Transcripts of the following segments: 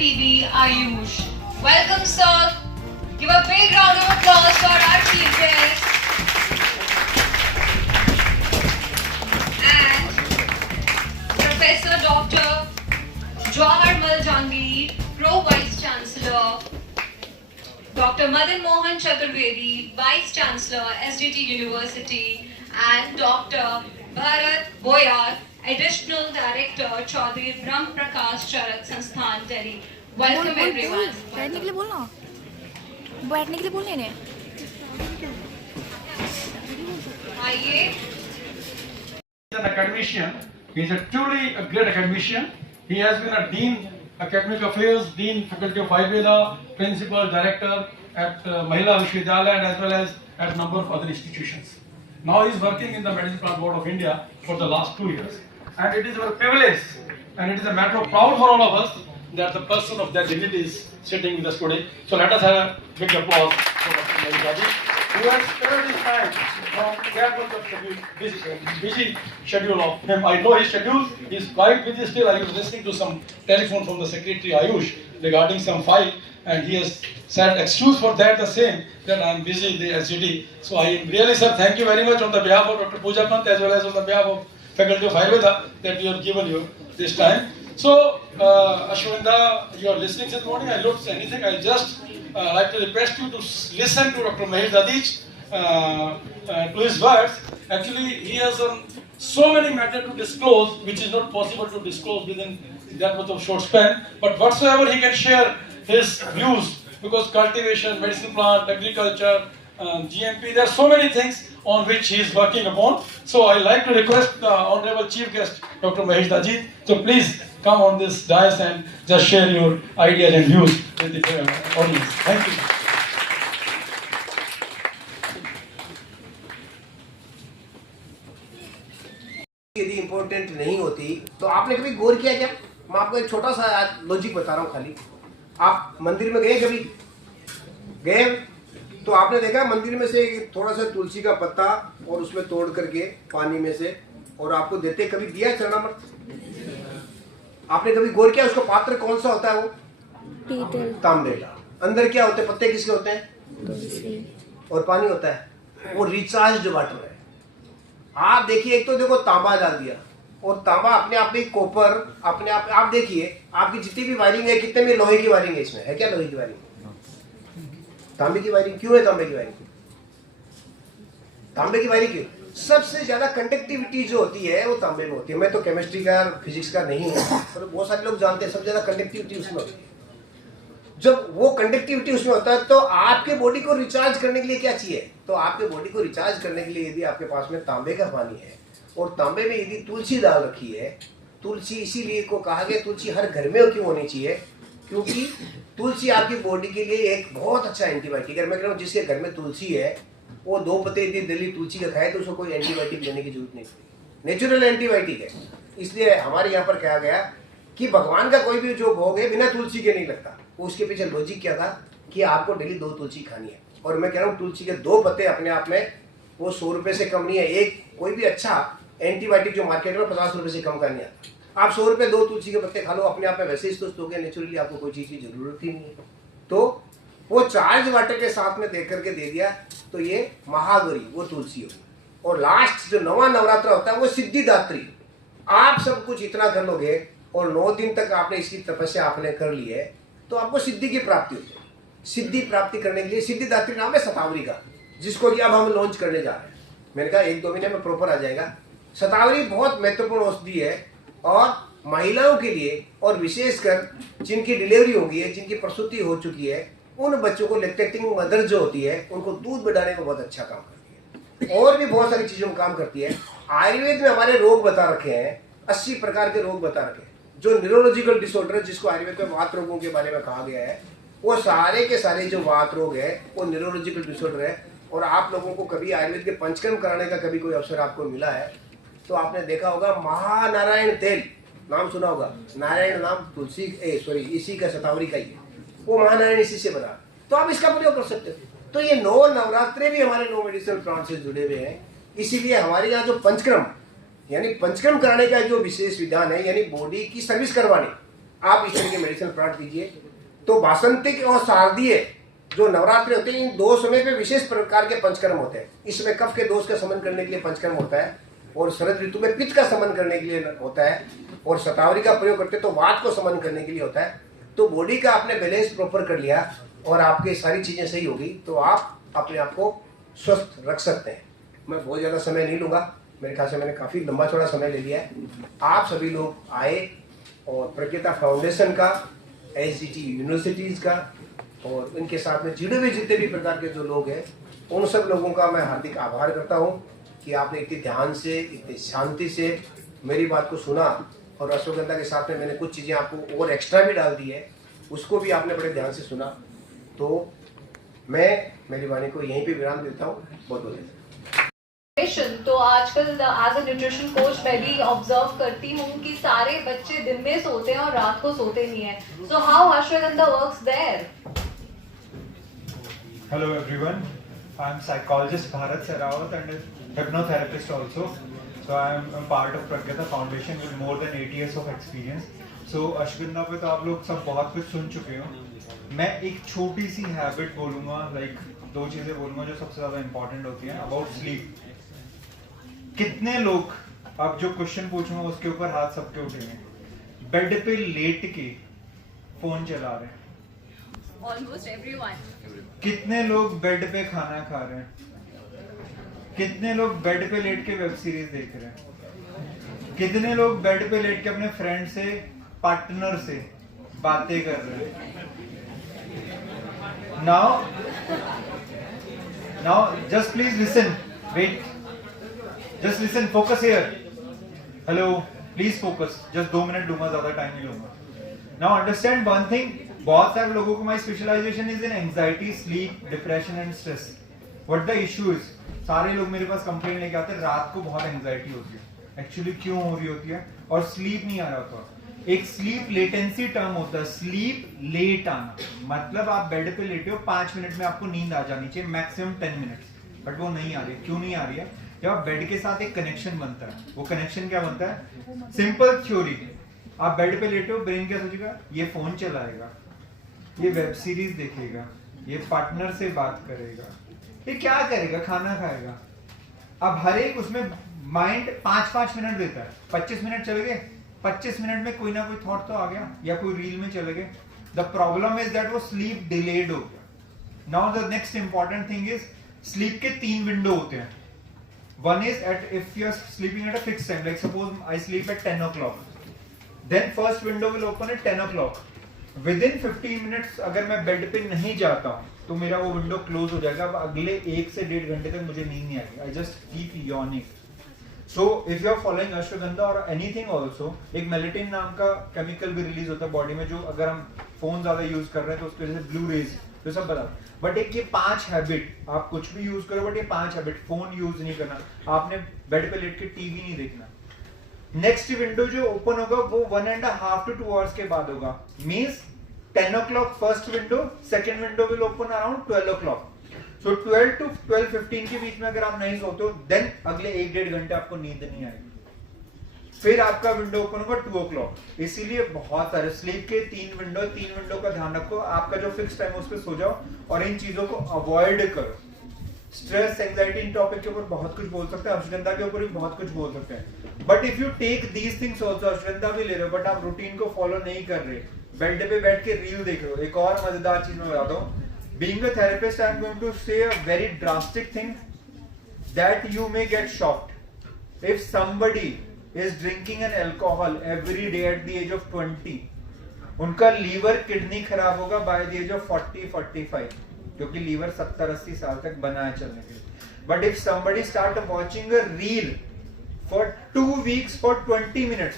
PB Ayush. Welcome, sir. Give a big round of applause for our chief guest. And Professor Dr. Jawahar Jahangir, Pro Vice Chancellor. Dr. Madan Mohan Chaturvedi, Vice Chancellor, SDT University. And Dr. Bharat Boyar, Additional Director, Chaudhary Brahm Prakash Charak Sansthan, Delhi. Welcome everyone. बैठने के लिए बोलना, बैठने के लिए बोलने ने. आइए. He is an academician. He is truly a great academician. He has been a Dean Academic Affairs, Dean Faculty of Ayurveda, Principal Director at Mahila Vishwavidyalaya and as well as at a number of other institutions. Now he is working in the Medical Plant Board of India for the last 2 years. And it is our privilege and it is a matter of pride for all of us that the person of that dignity is sitting with us today. So let us have a big applause for Dr. Maheshji, who has spared his time from that much of busy schedule of him. I know his schedule is quite busy still. I was listening to some telephone from the Secretary Ayush regarding some file, and he has said excuse for that the same, that I am busy in the SGD. So I really, sir, thank you very much on the behalf of Dr. Pooja Pant as well as on the behalf of Faculty of Ayurveda that we have given you this time. So, Ashwinda, you are listening this morning. I don't say anything. I just like to request you to listen to Dr. Mahesh Dadich, to his words. Actually, he has so many matters to disclose, which is not possible to disclose within that much of short span. But whatsoever he can share his views, because cultivation, medicinal plant, agriculture, GMP, there are so many things on which he is working upon. So I like to request the Honorable Chief Guest, Dr. Mahesh Dadich, so please come on this dais and just share your ideas and views with the audience. Thank you. यदि important नहीं होती तो आपने कभी गौर किया क्या? मैं आपको एक छोटा सा आज लॉजिक बता रहा हूँ खाली. आप मंदिर में गए कभी? गए तो आपने देखा मंदिर में से थोड़ा सा तुलसी का पत्ता और उसमें तोड़ करके पानी में से और आपको देते, कभी दिया चरणामृत? आपने कभी गौर किया उसका पात्र कौन सा होता है? वो पीतल, तांबे का. अंदर क्या होते हैं? पत्ते किसके होते हैं? तुलसी. और पानी होता है. वो रिचार्ज वाटर है. आप देखिए, एक तो देखो तांबा डाल दिया और तांबा अपने आप में कॉपर अपने आप देखिए आपकी जितनी भी वायरिंग है, कितने में लोहे की वायरिंग है इसमें? है क्या लोहे की वायरिंग? तांबे की वायरिंग क्यों है? तांबे की वायरिंग, तांबे की वायरिंग क्यों? सबसे ज्यादा कंडक्टिविटी जो होती है वो तांबे में होती है. मैं तो केमिस्ट्री का फिजिक्स का नहीं हूँ, पर बहुत सारे लोग जानते हैं सबसे ज्यादा कंडक्टिविटी उसमें होती है. जब वो कंडक्टिविटी उसमें होता है तो आपके बॉडी को रिचार्ज करने के लिए क्या चाहिए? तो आपके बॉडी को रिचार्ज करने के लिए यदि आपके पास में तांबे का पानी है और तांबे में यदि तुलसी डाल रखी है, तुलसी इसीलिए को कहा गया तुलसी हर घर में क्यों होनी चाहिए? क्योंकि तुलसी आपकी बॉडी के लिए एक बहुत अच्छा एंटीबायोटिक है. मैं कह रहा हूँ जिसके घर में तुलसी है वो 2 पत्ते यदि डेली तुलसी का खाए तो उसको कोई एंटीबायोटिक लेने की जरूरत नहीं पड़ती. नेचुरल एंटीबायोटिक है. इसलिए हमारे यहाँ पर कहा गया कि भगवान का कोई भी जो भोग है बिना तुलसी के नहीं लगता. उसके पीछे लॉजिक क्या था कि आपको डेली 2 तुलसी खानी है. और मैं कह रहा हूँ तुलसी के 2 पत्ते अपने आप में वो 100 रुपए से कम नहीं है. एक कोई भी अच्छा एंटीबायोटिक जो मार्केट में 50 रुपए से कम का नहीं आता. आप 100 रुपए 2 तुलसी के पत्ते खा लो, अपने आप में वैसे ही स्वस्थ हो गए. नेचुरली आपको कोई चीज की जरूरत ही नहीं है. तो वो चार्ज वाटर के साथ में देख करके दे दिया तो ये महागौरी वो तुलसी होगी. और लास्ट जो 9वां नवरात्र होता है वो सिद्धिदात्री. आप सब कुछ इतना कर लोगे और 9 दिन तक आपने इसकी तपस्या आपने कर ली है तो आपको सिद्धि की प्राप्ति होती है. सिद्धि प्राप्ति करने के लिए सिद्धिदात्री नाम है शतावरी का, जिसको कि अब हम लॉन्च करने जा रहे हैं. मैंने कहा 1-2 महीने में प्रॉपर आ जाएगा. शतावरी बहुत महत्वपूर्ण औषधि है और महिलाओं के लिए और विशेषकर जिनकी डिलीवरी हो गई है, जिनकी प्रसूति हो चुकी है, उन बच्चों को लैक्टेटिंग मदर जो होती है उनको दूध बढ़ाने को बहुत अच्छा काम करती है. और भी बहुत सारी चीजों में काम करती है. आयुर्वेद में हमारे रोग बता रखे हैं, 80 प्रकार के रोग बता रखे हैं. जो न्यूरोलॉजिकल डिसऑर्डर है जिसको आयुर्वेद में वात रोगों के बारे में कहा गया है, वो सारे के सारे जो वात रोग है वो न्यूरोलॉजिकल डिसऑर्डर है. और आप लोगों को कभी आयुर्वेद के पंचकर्म कराने का कभी कोई अवसर आपको मिला है तो आपने देखा होगा महानारायण तेल नाम सुना होगा. नारायण नाम तुलसी इसी का शतावरी का ही है. वो महानारायण इसी से बना, तो आप इसका प्रयोग कर सकते हो. तो ये 9 नवरात्रे भी हमारे 9 मेडिसिनल प्लांट से जुड़े हुए हैं. इसीलिए हमारे यहाँ जो पंचक्रम यानी पंचकर्म कराने का जो विशेष विधान है, यानी बॉडी की सर्विस करवानी, आप इस तरह के मेडिसिनल प्लांट दीजिए। तो वासंतिक और शारदीय जो नवरात्रि होते हैं, इन 2 समय पे विशेष प्रकार के पंचकर्म होते हैं। इसमें कफ के दोष का शमन करने के लिए पंचकर्म होता है, और शरद ऋतु में पित्त का शमन करने के लिए होता है, और शतावरी का प्रयोग करते तो वात को शमन करने के लिए होता है। तो बॉडी का आपने बैलेंस प्रॉपर कर लिया और आपकी सारी चीजें सही होगी तो आप अपने आप को स्वस्थ रख सकते हैं। मैं बहुत ज़्यादा समय नहीं लूँगा, मेरे ख्याल से मैंने काफ़ी लंबा चौड़ा समय ले लिया है। आप सभी लोग आए और प्रज्ञता फाउंडेशन का, SGT यूनिवर्सिटीज़ का और इनके साथ में जुड़े हुए जितने भी प्रकार के जो लोग हैं, उन सब लोगों का मैं हार्दिक आभार करता हूँ कि आपने इतनी ध्यान से, इतनी शांति से मेरी बात को सुना। और अश्वगंधा के साथ में मैंने कुछ चीज़ें आपको और एक्स्ट्रा भी डाल दी है, उसको भी आपने बड़े ध्यान से सुना। तो मैं मेरी वाणी को यहीं पे विराम देता हूँ। बहुत बहुत धन्यवाद। तो आजकल एज अ न्यूट्रिशन कोच मैं भी ऑब्जर्व करती हूँ कि सारे बच्चे दिन में सोते हैं और रात को सोते नहीं है। So how ashwagandha works there? Hello everyone, I'm psychologist Bharat Saraut and a hypnotherapist also. So I'm a part of Pragyata Foundation with more than 8 years of experience. So ashwagandha पे तो आप लोग सब बहुत कुछ सुन चुके हो। मैं एक छोटी सी हैबिट बोलूँगा, लाइक 2 चीज़ें बोलूँगा जो सबसे ज़्यादा इंपॉर्टेंट होती हैं अबाउट स्लीप। कितने लोग, अब जो क्वेश्चन पूछूंगा उसके ऊपर हाथ सबके उठेंगे, बेड पे लेट के फोन चला रहे हैं? Almost everyone. कितने लोग बेड पे खाना खा रहे हैं? कितने लोग बेड पे लेट के वेब सीरीज देख रहे हैं? कितने लोग बेड पे लेट के अपने फ्रेंड से, पार्टनर से बातें कर रहे हैं? Now just please listen, wait, just listen, focus here. Hello, please focus, just 2 minute दूंगा, ज्यादा टाइम नहीं लूंगा। नाउ अंडरस्टैंड वन थिंग, बहुत सारे लोगों को my specialization is in anxiety, sleep, depression and stress. What the issue is, सारे लोग मेरे पास कंप्लेन लेके आते हैं रात को बहुत एंजाइटी होती है। एक्चुअली क्यों हो रही होती है? और स्लीप नहीं आ रहा होता। एक स्लीप लेटेंसी टर्म होता है, स्लीप लेट आना, मतलब आप बेड पे लेटे हो, 5 मिनट में आपको नींद आ जानी चाहिए, मैक्सिमम 10 मिनट्स, बट वो नहीं आ रही। क्यों नहीं आ रही है? जब आप बेड के साथ एक कनेक्शन बनता है। वो कनेक्शन क्या बनता है? सिंपल थ्योरी, आप बेड पे लेटे हो, ब्रेन क्या सोचेगा? ये फोन चलाएगा, ये वेब सीरीज देखेगा, ये पार्टनर से बात करेगा, ये क्या करेगा? खाना खाएगा। अब हर एक उसमें माइंड 5-5 मिनट देता है। 25 मिनट चले गए, 25 मिनट में कोई ना कोई थॉट तो आ गया, या कोई रील में चले गए। द प्रॉब्लम इज दैट वो स्लीप डिलेड हो गया। Now the next important thing is, sleep के 3 विंडो होते हैं। One is at, if you are sleeping at a fix time, like suppose I sleep at 10 o'clock, then first window will open at 10 o'clock। Within 15 minutes अगर मैं bed पे नहीं जाता हूं तो मेरा वो विंडो क्लोज हो जाएगा। अब अगले 1 से 1.5 घंटे तक मुझे नींद नहीं आएगी। I just keep yawning. So if you are following ashwagandha और एनीथिंग ऑल्सो, एक मेलेटिन नाम का केमिकल भी रिलीज होता है बॉडी में, जो अगर हम फोन ज्यादा यूज कर रहे हैं तो उसकी वजह से ब्लू रेज, तो सब बता। बट एक ये 5 हैबिट, आप कुछ भी यूज करो बट ये 5 हैबिट, फोन यूज नहीं करना, आपने बेड पे लेट के टीवी नहीं देखना। नेक्स्ट विंडो जो ओपन होगा वो 1.5 to 2 hours के बाद होगा। Means 10 o'clock first window, second window will open around 12 o'clock। So 12 to 12:15 के बीच में अगर आप नहीं सोते हो, देन अगले 1-1.5 घंटे आपको नींद नहीं आएगी। फिर आपका विंडो ओपन होगा 2 o'clock। इसीलिए बहुत सारे स्लीप के 3 विंडो का ध्यान रखो। आपका जो फिक्स टाइम है उस पर सो जाओ और इन चीजों को अवॉइड करो। स्ट्रेस, एंजाइटी, इन टॉपिक के ऊपर बहुत कुछ बोल सकते हैं, अश्वगंधा के ऊपर भी बहुत कुछ बोल सकते हैं। But if you take these things also, ashwagandha भी ले रहे हो बट आप रूटीन को फॉलो नहीं कर रहे, बेड पे बैठ के रील देख रहे हो। एक और मजेदार चीज मैं बताता हूँ, being a therapist I am going to say a very drastic thing that you may get shocked. If somebody is drinking an alcohol every day at the age of 20, उनका लीवर, किडनी खराब होगा by the age of 40-45, क्योंकि liver 70-80 साल तक बना है चलने के लिए। But if somebody start watching a reel for 2 weeks for 20 minutes,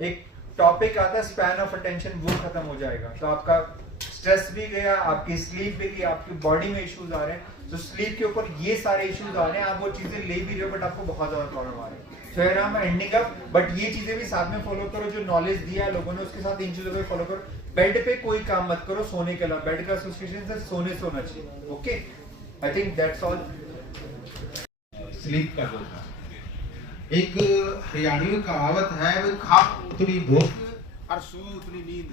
एक टॉपिक आता है स्पैन ऑफ अटेंशन, वो खत्म हो जाएगा। तो आपका स्ट्रेस भी गया, आपकी स्लीप भी गई, आपकी बॉडी में इश्यूज आ रहे हैं। तो स्लीप के ऊपर ये सारे इश्यूज आ रहे हैं, आप वो चीजें ले भी रहे हो बट आपको बहुत ज्यादा प्रॉब्लम आ रही है। So here I am ending up, but ये चीजें भी साथ में फॉलो करो, जो नॉलेज दिया है लोगों ने उसके साथ इन चीजों को फॉलो करो। बेड पे कोई काम मत करो सोने के अलावा, बेड का एसोसिएशन से सोना चाहिए। Okay, I think that's all. Sleep का होगा, एक हरियाणवी कहावत है, वो खाप उतरी भूख और सो उतनी नींद।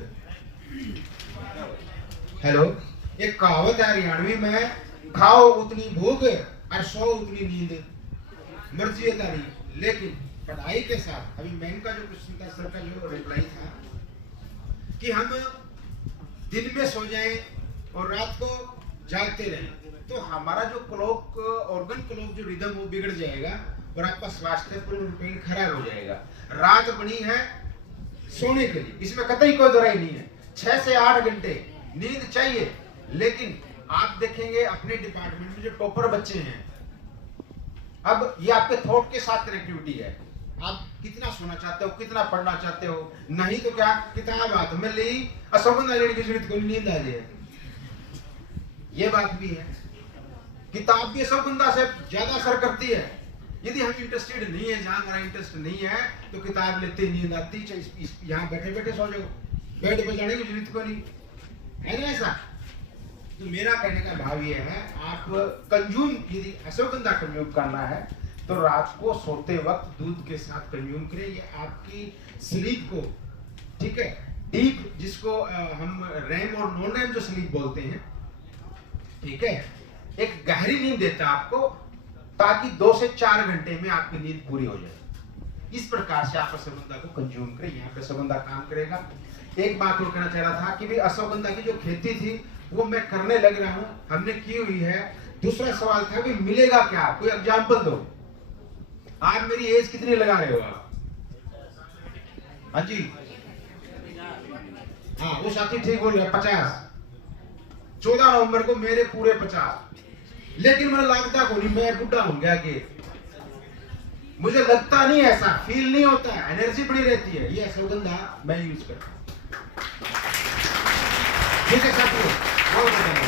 हेलो, एक कहावत है हरियाणवी में, खाओ उतनी भूख और सो उतनी नींद। मर्जी है तारी, लेकिन पढ़ाई के साथ अभी मैम का जो क्वेश्चन था, सर का जो रिप्लाई था कि हम दिन में सो जाएं और रात को जागते रहें, तो हमारा जो क्लॉक ऑर्गन क्लॉक जो रिदम वो बिगड़ जाएगा और आपका स्वास्थ्य पूर्ण रूप खराब हो जाएगा। रात बनी है सोने के लिए, इसमें कतई कोई दोहराई नहीं है। 6 से 8 घंटे नींद चाहिए, लेकिन आप देखेंगे अपने डिपार्टमेंट में जो टॉपर बच्चे हैं, अब ये आपके थॉट के साथ कनेक्टिविटी है। आप कितना सोना चाहते हो, कितना पढ़ना चाहते हो, नहीं तो क्या किताब हाथ में ली असंबंध लेने की जरूरत को नींद आ जाए, ये बात भी है। किताब भी असंबंधा से ज्यादा असर करती है। यदि हम इंटरेस्टेड नहीं है, जहां हमारा इंटरेस्ट नहीं है, तो किताब लेते नींद आती, यहाँ बैठे बैठे सो जाओ, बेड पर जाने की जरूरत को नहीं है ना ऐसा। तो मेरा कहने का भाव ये है, आप कंज्यूम यदि अश्वगंधा कंज्यूम करना है तो रात को सोते वक्त दूध के साथ कंज्यूम करें। ये आपकी स्लीप को, ठीक है, डीप, जिसको हम रैम और नॉन रैम जो स्लीप बोलते हैं, ठीक है, एक गहरी नींद देता है आपको, ताकि 2 से 4 घंटे में आपकी नींद पूरी हो जाए। इस प्रकार से आप अश्वगंधा को कंज्यूम करें, यहाँ पे अश्वगंधा काम करेगा। एक बात और कहना चाह रहा था कि भाई अश्वगंधा की जो खेती थी वो मैं करने लग रहा हूँ, हमने की हुई है। दूसरा सवाल था कि मिलेगा क्या, कोई एग्जाम्पल दो। आज मेरी एज कितनी लगा रहे हो आप? हाँ जी, हाँ वो साथी ठीक बोल रहे हैं, 50। 14 नवंबर को मेरे पूरे 50, लेकिन मुझे लगता को नहीं मैं बुढ़ा हो गया कि मुझे लगता नहीं, ऐसा फील नहीं होता है, एनर्जी बड़ी रहती है। ये अश्वगंधा मैं यूज करता हूँ। ठीक है साथियों, बहुत धन्यवाद।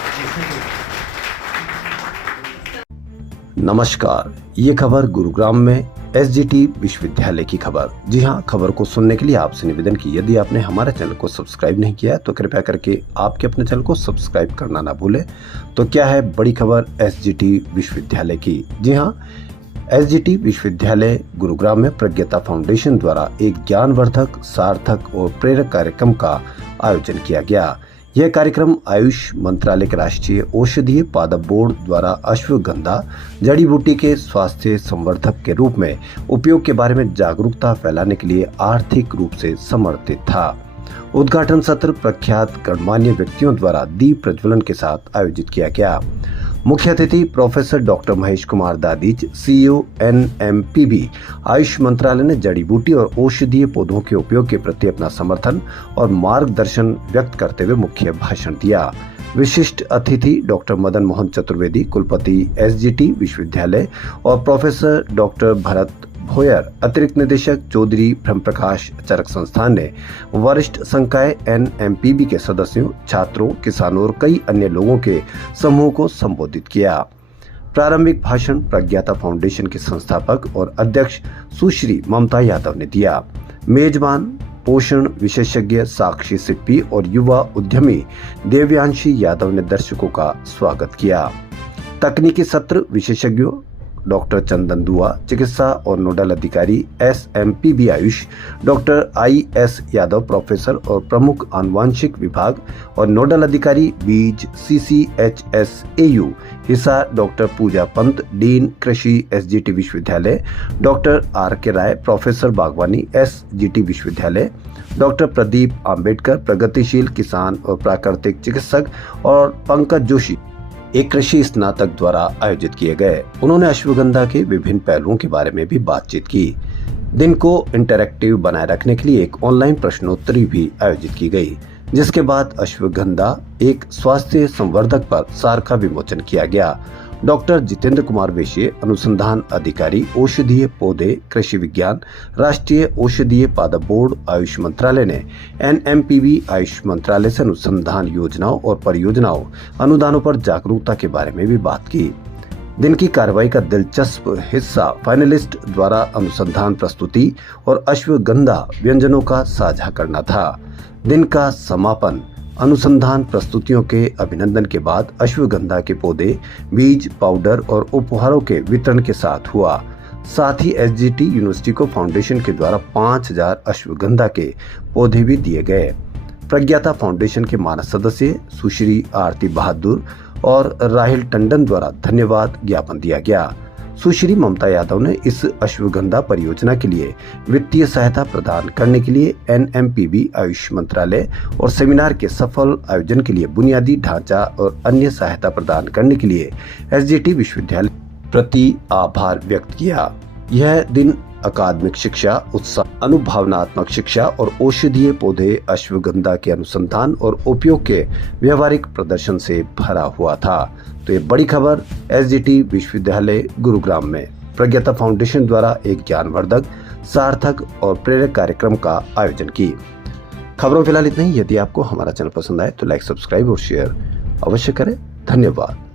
नमस्कार, ये खबर गुरुग्राम में एसजीटी विश्वविद्यालय की खबर। जी हाँ, खबर को सुनने के लिए आपसे निवेदन की, यदि आपने हमारे चैनल को सब्सक्राइब नहीं किया है तो कृपया करके आपके अपने चैनल को सब्सक्राइब करना ना भूलें। तो क्या है बड़ी खबर एसजीटी विश्वविद्यालय की? जी हाँ, एसजीटी विश्वविद्यालय गुरुग्राम में प्रज्ञता फाउंडेशन द्वारा एक ज्ञानवर्धक, सार्थक और प्रेरक कार्यक्रम का आयोजन किया गया। यह कार्यक्रम आयुष मंत्रालय के राष्ट्रीय औषधीय पादप बोर्ड द्वारा अश्वगंधा जड़ी बूटी के स्वास्थ्य संवर्धक के रूप में उपयोग के बारे में जागरूकता फैलाने के लिए आर्थिक रूप से समर्पित था। उद्घाटन सत्र प्रख्यात गणमान्य व्यक्तियों द्वारा दीप प्रज्वलन के साथ आयोजित किया गया। मुख्य अतिथि professor doctor Mahesh Kumar Dadhich, CEO NMPB. Ayush मंत्रालय ने जड़ी बूटी और औषधीय पौधों के उपयोग के प्रति अपना समर्थन और मार्गदर्शन व्यक्त करते हुए मुख्य भाषण दिया। विशिष्ट अतिथि डॉक्टर मदन मोहन चतुर्वेदी, कुलपति एसजीटी विश्वविद्यालय, और प्रोफेसर डॉक्टर भरत भोयर, अतिरिक्त निदेशक चौधरी ब्रह्म प्रकाश चरक संस्थान ने वरिष्ठ संकाय एनएमपीबी के सदस्यों, छात्रों, किसानों और कई अन्य लोगों के समूह को संबोधित किया। प्रारंभिक भाषण प्रज्ञता फाउंडेशन के संस्थापक और अध्यक्ष सुश्री ममता यादव ने दिया। मेजबान पोषण विशेषज्ञ साक्षी सिप्पी और युवा उद्यमी देव्यांशी यादव ने दर्शकों का स्वागत किया। तकनीकी सत्र विशेषज्ञों डॉक्टर चंदन दुआ, चिकित्सा और नोडल अधिकारी SMPB Ayush, doctor IS Yadav, professor और प्रमुख आनुवांशिक विभाग और नोडल अधिकारी बीज CCHSAU Hisar, doctor Puja Pant, dean कृषि एसजीटी विश्वविद्यालय, doctor R K Rai, professor बागवानी एसजीटी विश्वविद्यालय, डॉक्टर प्रदीप आम्बेडकर, प्रगतिशील किसान और प्राकृतिक चिकित्सक, और पंकज जोशी, एक कृषि स्नातक द्वारा आयोजित किए गए। उन्होंने अश्वगंधा के विभिन्न पहलुओं के बारे में भी बातचीत की। दिन को इंटरैक्टिव बनाए रखने के लिए एक ऑनलाइन प्रश्नोत्तरी भी आयोजित की गई, जिसके बाद अश्वगंधा एक स्वास्थ्य संवर्धक पर सार का विमोचन किया गया। डॉक्टर जितेंद्र कुमार वेशे, अनुसंधान अधिकारी, औषधीय पौधे, कृषि विज्ञान, राष्ट्रीय औषधीय पादप बोर्ड, आयुष मंत्रालय ने एनएमपीबी आयुष मंत्रालय से अनुसंधान योजनाओं और परियोजनाओं अनुदानों पर जागरूकता के बारे में भी बात की। दिन की कार्रवाई का दिलचस्प हिस्सा फाइनलिस्ट द्वारा अनुसंधान प्रस्तुति और अश्वगंधा व्यंजनों का साझा करना था। दिन का समापन अनुसंधान प्रस्तुतियों के अभिनंदन के बाद अश्वगंधा के पौधे, बीज, पाउडर और उपहारों के वितरण के साथ हुआ। साथ ही एसजीटी यूनिवर्सिटी को फाउंडेशन के द्वारा 5000 अश्वगंधा के पौधे भी दिए गए। प्रज्ञाता फाउंडेशन के मानद सदस्य सुश्री आरती बहादुर और राहिल टंडन द्वारा धन्यवाद ज्ञापन दिया गया। सुश्री ममता यादव ने इस अश्वगंधा परियोजना के लिए वित्तीय सहायता प्रदान करने के लिए एनएमपीबी, आयुष मंत्रालय और सेमिनार के सफल आयोजन के लिए बुनियादी ढांचा और अन्य सहायता प्रदान करने के लिए एसजीटी विश्वविद्यालय प्रति आभार व्यक्त किया। यह दिन अकादमिक शिक्षा, उत्साह, अनुभावनात्मक शिक्षा और औषधीय पौधे अश्वगंधा के अनुसंधान और उपयोग के व्यवहारिक प्रदर्शन से भरा हुआ था। तो ये बड़ी खबर एसजीटी विश्वविद्यालय गुरुग्राम में प्रज्ञाता फाउंडेशन द्वारा एक ज्ञानवर्धक, सार्थक और प्रेरक कार्यक्रम का आयोजन की। खबरों फिलहाल इतना ही। यदि आपको हमारा चैनल पसंद आए तो लाइक, सब्सक्राइब और शेयर अवश्य करें। धन्यवाद।